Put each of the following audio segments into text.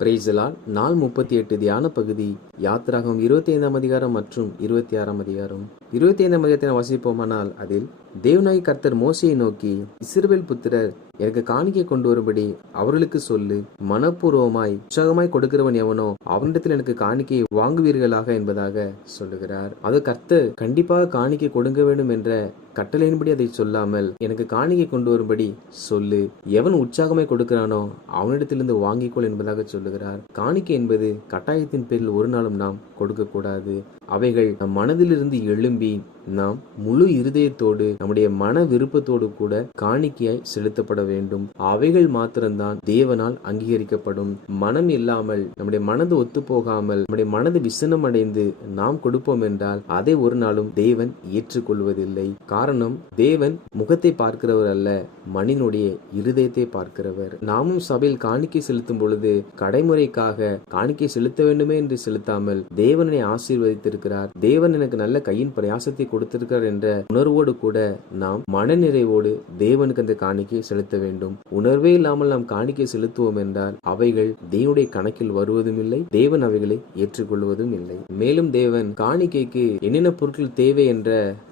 பிரைசலால் நாள் 38 தியான பகுதி யாத்திராகமம் 25ஆம் அதிகாரம் மற்றும் 26ஆம் அதிகாரம். 25ஆம் அதிகாரத்தை வாசிப்போமானால் அதில் தேவனாகிய கர்த்தர் மோசேயை நோக்கி, இஸ்ரவேல் புத்திரர் எனக்கு காணிக்கை கொண்டு வரும்படி அவர்களுக்கு சொல்லு, மனப்பூர்வமாய் உற்சாகமாய் கொடுக்கிறவன் எவனோ அவனிடத்தில் எனக்கு காணிக்கை வாங்குவீர்களாக என்பதாக சொல்லுகிறார். அது கர்த்தர் கண்டிப்பாக காணிக்கை கொடுக்க வேண்டும் என்ற கட்டளையின்படி அதை சொல்லாமல் எனக்கு காணிக்கை கொண்டு வரும்படி சொல்லு, எவன் உற்சாகமாய் கொடுக்கிறானோ அவனிடத்திலிருந்து வாங்கிக்கொள் என்பதாக சொல்லுகிறார். காணிக்கை என்பது கட்டாயத்தின் பேரில் ஒரு நாளும் நாம் கொடுக்க கூடாது. அவைகள் நம் மனதிலிருந்து எழும்பி நாம் முழு இருதயத்தோடு நம்முடைய மன விருப்பத்தோடு கூட காணிக்கையாய் செலுத்தப்பட வேண்டும். அவைகள் மாத்திரம்தான் தேவனால் அங்கீகரிக்கப்படும். மனம் இல்லாமல், நம்முடைய மனது ஒத்து போகாமல், நம்முடைய மனது விசனம் அடைந்து நாம் கொடுப்போம் என்றால் அதை ஒரு நாளும் தேவன் ஏற்றுக்கொள்வதில்லை. காரணம், தேவன் முகத்தை பார்க்கிறவர் அல்ல, மனிதனுடைய இருதயத்தை பார்க்கிறவர். நாமும் சபையில் காணிக்கை செலுத்தும் பொழுது கடைமுறைக்காக காணிக்கை செலுத்த வேண்டுமே என்று செலுத்தாமல் தேவனை ஆசீர்வதித்திருக்கிறார், தேவன் எனக்கு நல்ல கையின் பிரயாசத்தை கொடுத்திருக்கிறார் என்ற உணர்வோடு கூட நாம் மனநிறைவோடு தேவனுக்கு அந்த காணிக்கை செலுத்த வேண்டும். உணர்வே இல்லாமல் நாம் காணிக்கை செலுத்துவோம் என்றால் அவைகள் தேவனுடைய கணக்கில் வருவதும் இல்லை, தேவன் அவைகளை ஏற்றுக்கொள்வதும் இல்லை. மேலும் தேவன் காணிக்கைக்கு என்னென்ன பொருட்கள் தேவை என்ற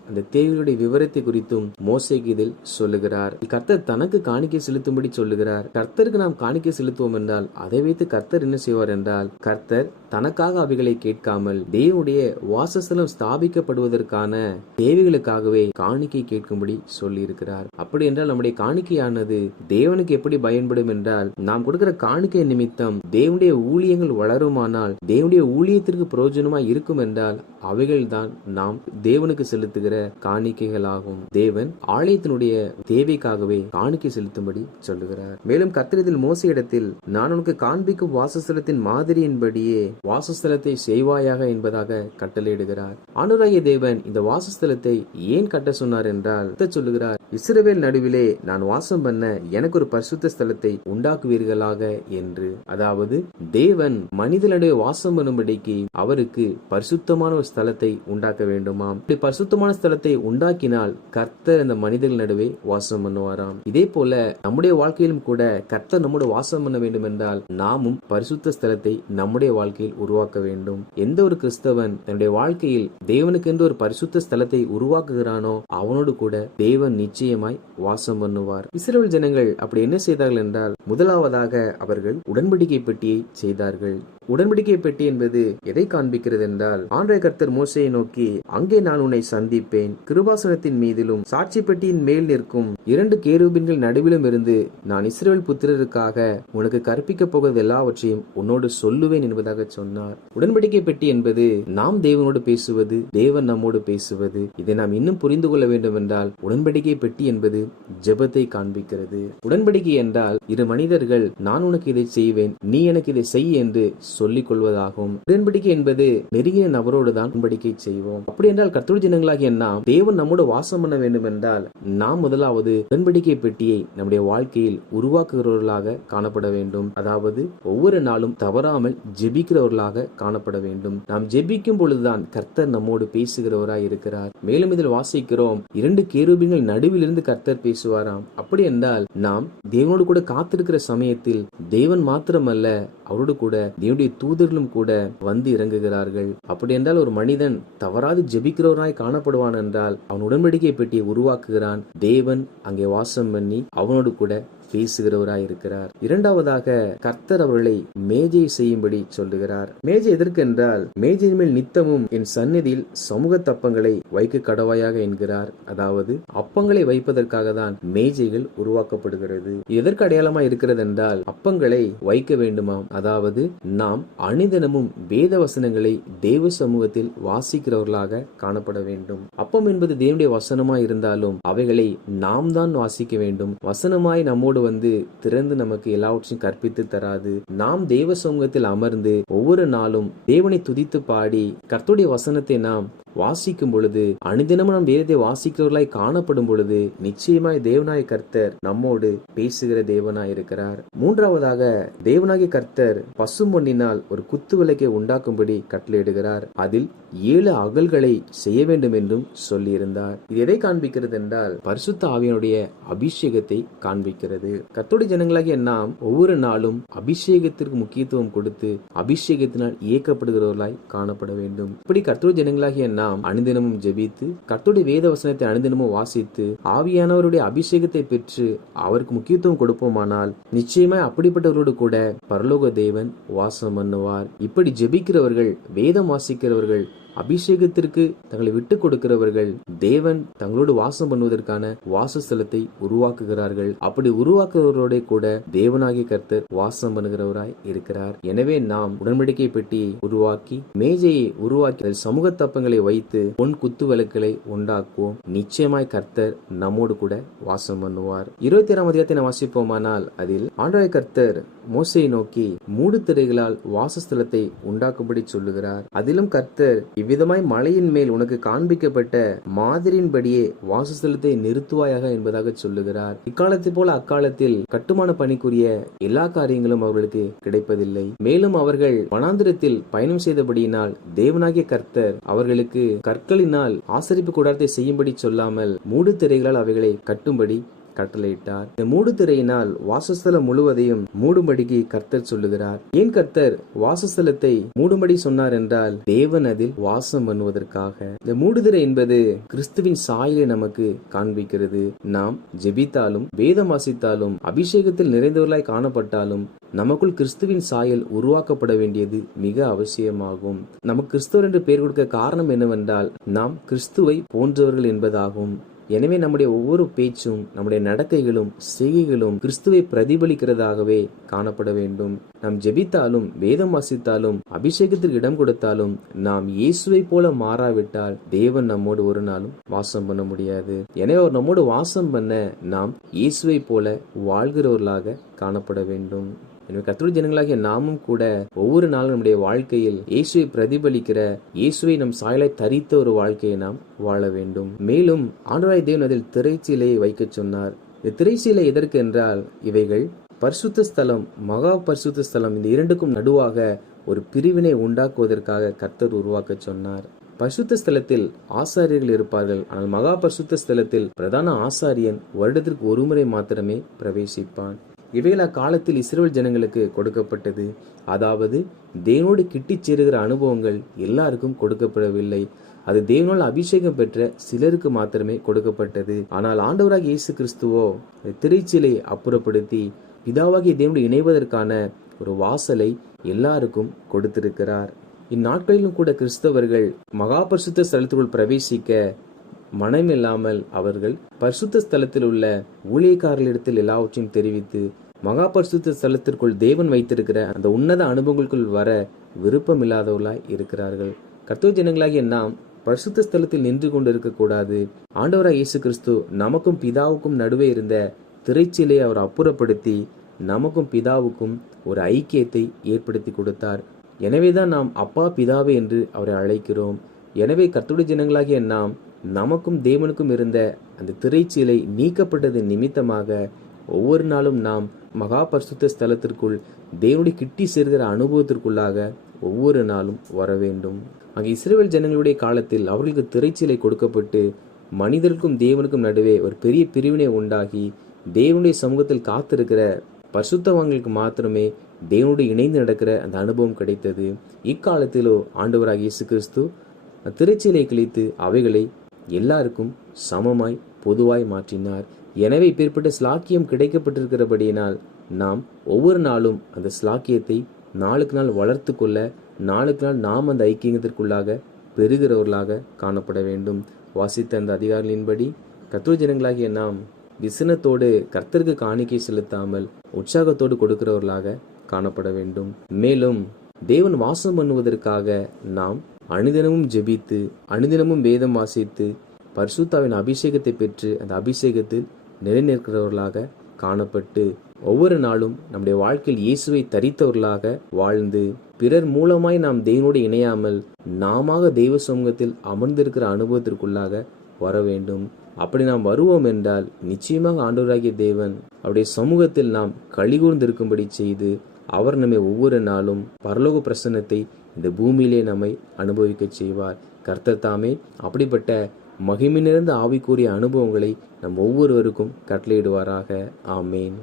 அந்த தேவைகளுடைய விவரத்தை குறித்தும் மோசேக்கு இதில் சொல்லுகிறார். கர்த்தர் தனக்கு காணிக்கை செலுத்தும்படி சொல்லுகிறார். கர்த்தருக்கு நாம் காணிக்கை செலுத்துவோம் என்றால் அதை வைத்து கர்த்தர் என்ன செய்வார் என்றால், கர்த்தர் தனக்காக அவைகளை கேட்காமல் தேவனுடைய வாசஸ்தலம் ஸ்தாபிக்கப்படுவதற்கான தேவைகளுக்காகவே காணிக்கை கேட்கும்படி சொல்லி இருக்கிறார். அப்படி என்றால் நம்முடைய காணிக்கையானது தேவனுக்கு எப்படி பயன்படும் என்றால், நாம் கொடுக்கிற காணிக்கை நிமித்தம் தேவனுடைய ஊழியங்கள் வளருமானால், தேவனுடைய ஊழியத்திற்கு பிரயோஜனமாய் இருக்கும் என்றால் அவைகள் தான் நாம் தேவனுக்கு செலுத்துகிற காணிக்கைகளாகும். தேவன் ஆலயத்தினுடைய தேவைக்காகவே காணிக்கை செலுத்தும்படி சொல்லுகிறார். மேலும் கர்த்தர் இதில் மோசேயிடத்தில், நான் உனக்கு காண்பிக்கும் வாசஸ்தலத்தின் மாதிரியின்படியே வாசஸ்தலத்தை செய்வாயாக என்பதாக கட்டளையிடுகிறார். ஆண்டவராகிய தேவன் இந்த வாசஸ்தலத்தை ஏன் கட்ட சொன்னார் என்றால், சொல்லுகிறார், இஸ்ரவேல் நடுவிலே நான் வாசம் பண்ண எனக்கு ஒரு பரிசுத்த ஸ்தலத்தை உண்டாக்குவீர்களாக என்று. அதாவது தேவன் மனிதனுடைய வாசம் பண்ணும்படிக்கு அவருக்கு பரிசுத்தமான ஒரு ஸ்தலத்தை உண்டாக்க வேண்டுமாம். பரிசுத்தமான ஸ்தலத்தை உண்டாக்கினால் கர்த்தர் அந்த மனிதர்கள் நடுவே வாசம் பண்ணுவாராம். இதே போல நம்முடைய வாழ்க்கையிலும் கூட கர்த்தர் நம்முடைய வாசம் பண்ண வேண்டும் என்றால் நாமும் பரிசுத்த ஸ்தலத்தை நம்முடைய வாழ்க்கையில் உருவாக்க வேண்டும். எந்த ஒரு கிறிஸ்தவன் தன்னுடைய வாழ்க்கையில் தேவனுக்கு என்று ஒரு பரிசுத்த ஸ்தலத்தை உருவாக்குகிறானோ அவனோடு கூட தேவன் நிச்சயமாய் வாசம் பண்ணுவார். இஸ்ரவேல் ஜனங்கள் அப்படி என்ன செய்தார்கள் என்றால், முதலாவதாக அவர்கள் உடன்படிக்கை பெட்டியை செய்தார்கள். உடன்படிக்கை பெட்டி என்பது எதை காண்பிக்கிறது என்றால், ஆண்டவராகிய கர்த்தர் மோசேயை நோக்கி, அங்கே நான் உன்னை சந்திப்பேன், கிருபாசனத்தின் மீதிலும் சாட்சி பெட்டியின் மேல் நிற்கும் 2 கேருபீன்கள் நடுவிலும் இருந்து நான் இஸ்ரவேல் புத்திரருக்காக உனக்கு கற்பிக்க போகிறது எல்லாவற்றையும் உன்னோடு சொல்லுவேன் என்பதாக சொன்னார். உடன்படிக்கை பெட்டி என்பது நாம் தேவனோடு பேசுவது, தேவன் நம்மோடு பேசுவது. இதை நாம் இன்னும் புரிந்து கொள்ள வேண்டும் என்றால், உடன்படிக்கை பெட்டி என்பது ஜெபத்தை காண்பிக்கிறது. உடன்படிக்கை என்றால் 2 மனிதர்கள் நான் உனக்கு இதை செய்வேன், நீ எனக்கு இதை செய் என்று சொல்லிக் கொள்வதாகும். உடன்படிக்கை என்பது நெருங்கிய நபரோடு தான் உடன்படிக்கை செய்வோம். அப்படி என்றால் கர்த்தருடைய ஜனங்களாகிய நாம் தேவன் நம்மோடு வாசம் பண்ண வேண்டும் என்றால் நாம் முதலாவது உடன்படிக்கை பெட்டியை நம்முடைய வாழ்க்கையில் உருவாக்குகிறவர்களாக காணப்பட வேண்டும். அதாவது ஒவ்வொரு நாளும் தவறாமல் ஜெபிக்கிறவர்களாக காணப்பட வேண்டும். நாம் ஜெபிக்கும் பொழுதுதான் கர்த்தர் நம்மோடு பேசுகிறவராய் இருக்கிறார். மேலும் இதில் வாசிக்கிறோம், 2 கேருபீன்கள் நடுவிலிருந்து கர்த்தர் பேசுவாராம். அப்படி என்றால் நாம் தேவனோடு கூட காத்திருக்கிற சமயத்தில் தேவன் மாத்திரமல்ல, அவரோடு கூட தேவனுடைய தூதர்களும் கூட வந்து இறங்குகிறார்கள். அப்படி என்றால் ஒரு மனிதன் தவறாது ஜெபிக்கிறவராய் காணப்படுவான் என்றால் அவன் உடன்படிக்கை பெட்டியை உருவாக்குகிறான். தேவன் அங்கே வாசம் பண்ணி அவனோடு கூட பேசுகிறவராய் இருக்கிறார். இரண்டாவதாக கர்த்தர் அவர்களை மேஜை செய்யும்படி சொல்லுகிறார். மேஜை எதற்கு என்றால், மேஜையின் மேல் நித்தமும் என் சந்நிதியில் சமூக தப்பங்களை வைக்க கடவாயாக என்கிறார். அதாவது அப்பங்களை வைப்பதற்காக தான் மேஜைகள் உருவாக்கப்படுகிறது. எதற்கு அடையாளமா இருக்கிறது என்றால், அப்பங்களை வைக்க வேண்டுமாம். அதாவது நாம் அனுதினமும் வேத வசனங்களை தேவ சமூகத்தில் வாசிக்கிறவர்களாக காணப்பட வேண்டும். அப்பம் என்பது தேவனுடைய வசனமாய் இருந்தாலும் அவைகளை நாம் தான் வாசிக்க வேண்டும். வசனமாய் நம்மோடு வந்து திறந்து நமக்கு எல்லாவற்றையும் கற்பித்து தராது. நாம் தேவ சமூகத்தில் அமர்ந்து ஒவ்வொரு நாளும் தேவனை துதித்து பாடி கர்த்தருடைய வசனத்தை நாம் வாசிக்கும் பொழுது, அனுதினமும் நம் வேதத்தை வாசிக்கிறவர்களாய் காணப்படும் பொழுது நிச்சயமாய் தேவனாய் கர்த்தர் நம்மோடு பேசுகிற தேவனாய் இருக்கிறார். மூன்றாவதாக தேவனாகிய கர்த்தர் பசும்பொன்னினால் ஒரு குத்து விளக்கை உண்டாக்கும்படி கட்டளையிடுகிறார். அதில் 7 அகல்களை செய்ய வேண்டும் என்றும் சொல்லியிருந்தார். இது எதை காண்பிக்கிறது என்றால், பரிசுத்த ஆவியினுடைய அபிஷேகத்தை காண்பிக்கிறது. இருக்கிறது. கர்த்தருடைய ஜனங்களாகிய நாம் ஒவ்வொரு நாளும் அபிஷேகத்திற்கு முக்கியத்துவம் கொடுத்து அபிஷேகத்தினால் இயக்கப்படுகிறவர்களாய் காணப்பட வேண்டும். இப்படி கர்த்தருடைய ஜனங்களாகிய நாம் அனுதினமும் ஜெபித்து கர்த்தருடைய வேத வசனத்தை அனுதினமும் வாசித்து ஆவியானவருடைய அபிஷேகத்தை பெற்று அவருக்கு முக்கியத்துவம் கொடுப்போமானால் நிச்சயமாய் அப்படிப்பட்டவர்களோடு கூட பரலோக தேவன் வாசம் பண்ணுவார். இப்படி ஜெபிக்கிறவர்கள், வேதம் வாசிக்கிறவர்கள், அபிஷேகத்திற்கு தங்களை விட்டு கொடுக்கிறவர்கள் தேவன் தங்களோடு வாசம் பண்ணுவதற்கான வாசஸ்தலத்தை உருவாக்குகிறார்கள். அப்படி உருவாக்குறவரோட கூட தேவனாகிய கர்த்தர் வாசம் பண்ணுகிறவராய் இருக்கிறார். எனவே நாம் உடன்படிக்கை பெட்டியை உருவாக்கி மேஜையை உருவாக்கி சமூக தப்பங்களை வைத்து பொன் குத்து விளக்குகளை உண்டாக்குவோம். நிச்சயமாய் கர்த்தர் நம்மோடு கூட வாசம் பண்ணுவார். 27ஆம் அதிகாரத்தை நாம் வாசிப்போமானால் அதில் ஆண்டவராகிய கர்த்தர் மோசேயை நோக்கி மூடு திரைகளால் வாசஸ்தலத்தை உண்டாக்கும்படி சொல்லுகிறார். அதிலும் கர்த்தர் இவ்விதமாய் மலையின் மேல் உனக்கு காண்பிக்கப்பட்ட மாதிரியின்படியே வாசஸ்தலத்தை நிறுத்துவாயாக என்பதாக சொல்லுகிறார். இக்காலத்தை போல அக்காலத்தில் கட்டுமான பணிக்குரிய எல்லா காரியங்களும் அவர்களுக்கு கிடைப்பதில்லை. மேலும் அவர்கள் வனாந்திரத்தில் பயணம் செய்தபடியினால் தேவனாகிய கர்த்தர் அவர்களுக்கு கற்களினால் ஆசரிப்பு கூடாரத்தை செய்யும்படி சொல்லாமல் மூடு திரைகளால் அவைகளை கட்டும்படி கட்டளையிட்டார். இந்த மூடு திரையினால் வாசஸ்தலம் முழுவதையும் மூடும்படிக்கு கர்த்தர் சொல்லுகிறார். ஏன் கர்த்தர் வாசஸ்தலத்தை மூடும்படி சொன்னார் என்றால் தேவன் அதில் வாசம் பண்ணுவதற்காக. இந்த மூடுதிரை என்பது கிறிஸ்துவின் சாயலை நமக்கு காண்பிக்கிறது. நாம் ஜெபித்தாலும் வேதம் வாசித்தாலும் அபிஷேகத்தில் நிறைந்தவர்களாய் காணப்பட்டாலும் நமக்குள் கிறிஸ்துவின் சாயல் உருவாக்கப்பட வேண்டியது மிக அவசியமாகும். நமக்கு கிறிஸ்துவர் என்று பெயர் கொடுக்க காரணம் என்னவென்றால் நாம் கிறிஸ்துவை போன்றவர்கள் என்பதாகும். எனவே நம்முடைய ஒவ்வொரு பேச்சும் நம்முடைய நடக்கைகளும் செய்கைகளும் கிறிஸ்துவை பிரதிபலிக்கிறதாகவே காணப்பட வேண்டும். நாம் ஜெபித்தாலும் வேதம் வாசித்தாலும் அபிஷேகத்திற்கு இடம் கொடுத்தாலும் நாம் இயேசுவை போல மாறாவிட்டால் தேவன் நம்மோடு ஒரு நாளும் வாசம் பண்ண முடியாது. எனவே அவர் நம்மோடு வாசம் பண்ண நாம் இயேசுவை போல வாழ்கிறவர்களாக காணப்பட வேண்டும். எனவே கர்த்தருடைய ஜனங்களாகிய நாமும் கூட ஒவ்வொரு நாளும் நம்முடைய வாழ்க்கையில் இயேசுவை பிரதிபலிக்கிற, இயேசுவை நம் சாயலாய் தரித்த ஒரு வாழ்க்கையை நாம் வாழ வேண்டும். மேலும் ஆண்டவராகிய தேவன் அதில் திரைச்சீலையை வைக்க சொன்னார். இந்த திரைச்சீலை எதற்கு என்றால் இவைகள் பரிசுத்த ஸ்தலம், மகா பரிசுத்த ஸ்தலம், இந்த இரண்டுக்கும் நடுவாக ஒரு பிரிவினை உண்டாக்குவதற்காக கர்த்தர் உருவாக்க சொன்னார். பரிசுத்த ஸ்தலத்தில் ஆசாரியர்கள் இருப்பார்கள். ஆனால் மகா பரிசுத்த ஸ்தலத்தில் பிரதான ஆசாரியன் வருடத்திற்கு ஒருமுறை மாத்திரமே பிரவேசிப்பான். இவைகள் அக்காலத்தில் இஸ்ரவேல் ஜனங்களுக்கு கொடுக்கப்பட்டது. அதாவது தேவனோடு கிட்டிச் சேருகிற அனுபவங்கள் எல்லாருக்கும் கொடுக்கப்படவில்லை. அது தேவனால் அபிஷேகம் பெற்ற சிலருக்கு மாத்திரமே கொடுக்கப்பட்டது. ஆனால் ஆண்டவராகிய இயேசு கிறிஸ்துவோ திரைச்சீலை அப்புறப்படுத்தி பிதாவாகிய தேவனோடு இணைவதற்கான ஒரு வாசலை எல்லாருக்கும் கொடுத்திருக்கிறார். இந்நாட்களிலும் கூட கிறிஸ்தவர்கள் மகா பரிசுத்த ஸ்தலத்திற்குள் பிரவேசிக்க மனமில்லாமல் அவர்கள் பரிசுத்த ஸ்தலத்தில் உள்ள ஊழியக்காரர்களிடத்தில் எல்லாவற்றையும் தெரிவித்து மகா பரிசுத்த ஸ்தலத்திற்குள் தேவன் வைத்திருக்கிற அந்த உன்னத அனுபவங்களுக்குள் வர விருப்பம் இல்லாதவர்களாய் இருக்கிறார்கள். கர்த்தருடைய ஜனங்களாகிய நாம் பரிசுத்த ஸ்தலத்தில் நின்று கொண்டு இருக்கக்கூடாது. ஆண்டவராகிய இயேசு கிறிஸ்து நமக்கும் பிதாவுக்கும் நடுவே இருந்த திரைச்சீலை அவர் அப்புறப்படுத்தி நமக்கும் பிதாவுக்கும் ஒரு ஐக்கியத்தை ஏற்படுத்தி கொடுத்தார். எனவேதான் நாம் அப்பா பிதாவே என்று அவரை அழைக்கிறோம். எனவே கர்த்தருடைய ஜனங்களாகிய நாம் நமக்கும் தேவனுக்கும் இருந்த அந்த திரைச்சீலை நீக்கப்பட்டது நிமித்தமாக ஒவ்வொரு நாளும் நாம் மகா பரிசுத்த ஸ்தலத்திற்குள் தேவனுடைய கிட்டி சேர்கிற அனுபவத்திற்குள்ளாக ஒவ்வொரு நாளும் வர வேண்டும். அங்கே இஸ்ரவேல் ஜனங்களுடைய காலத்தில் அவர்களுக்கு திரைச்சீலை கொடுக்கப்பட்டு மனிதருக்கும் தேவனுக்கும் நடுவே ஒரு பெரிய பிரிவினை உண்டாகி தேவனுடைய சமூகத்தில் காத்திருக்கிற பரிசுத்தவான்களுக்கு மாத்திரமே தேவனுடைய இணைந்து நடக்கிற அந்த அனுபவம் கிடைத்தது. இக்காலத்திலோ ஆண்டவராகிய இயேசு கிறிஸ்து திரைச்சீலை கிழித்து அவைகளை எல்லாருக்கும் சமமாய் பொதுவாய் மாற்றினார். எனவே இப்பேற்பட்ட ஸ்லாக்கியம் கிடைக்கப்பட்டிருக்கிறபடியினால் நாம் ஒவ்வொரு நாளும் அந்த ஸ்லாக்கியத்தை நாளுக்கு நாள் வளர்த்து கொள்ள, நாளுக்கு நாள் நாம் அந்த ஐக்கியத்திற்குள்ளாக பெறுகிறவர்களாக காணப்பட வேண்டும். வாசித்த அந்த அதிகாரிகளின்படி கர்த்தருடைய ஜனங்களாகிய நாம் விசனத்தோடு கர்த்தருக்கு காணிக்கை செலுத்தாமல் உற்சாகத்தோடு கொடுக்கிறவர்களாக காணப்பட வேண்டும். மேலும் தேவன் வாசம் பண்ணுவதற்காக நாம் அனுதினமும் ஜெபித்து அனுதினமும் வேதம் வாசித்து பரிசுத்தாவின் அபிஷேகத்தை பெற்று அந்த அபிஷேகத்தில் நிலைநிற்கிறவர்களாக காணப்பட்டு ஒவ்வொரு நாளும் நம்முடைய வாழ்க்கையில் இயேசுவை தரித்தவர்களாக வாழ்ந்து பிறர் மூலமாய் நாம் தேவனோடு இணையாமல் நாம தெய்வ சமூகத்தில் அமர்ந்திருக்கிற அனுபவத்திற்குள்ளாக வர வேண்டும். அப்படி நாம் வருவோம் என்றால் நிச்சயமாக ஆண்டவராகிய தேவன் அவருடைய சமூகத்தில் நாம் கலிகூர்ந்திருக்கும்படி செய்து அவர் நம்மை ஒவ்வொரு நாளும் பரலோக பிரசன்னத்தை இந்த பூமியிலே நம்மை அனுபவிக்க செய்வார். கர்த்தர் தாமே அப்படிப்பட்ட மகிமை நிறைந்த ஆவிக்குரிய அனுபவங்களை நம் ஒவ்வொருவருக்கும் கட்டளையிடுவாராக. ஆமேன்.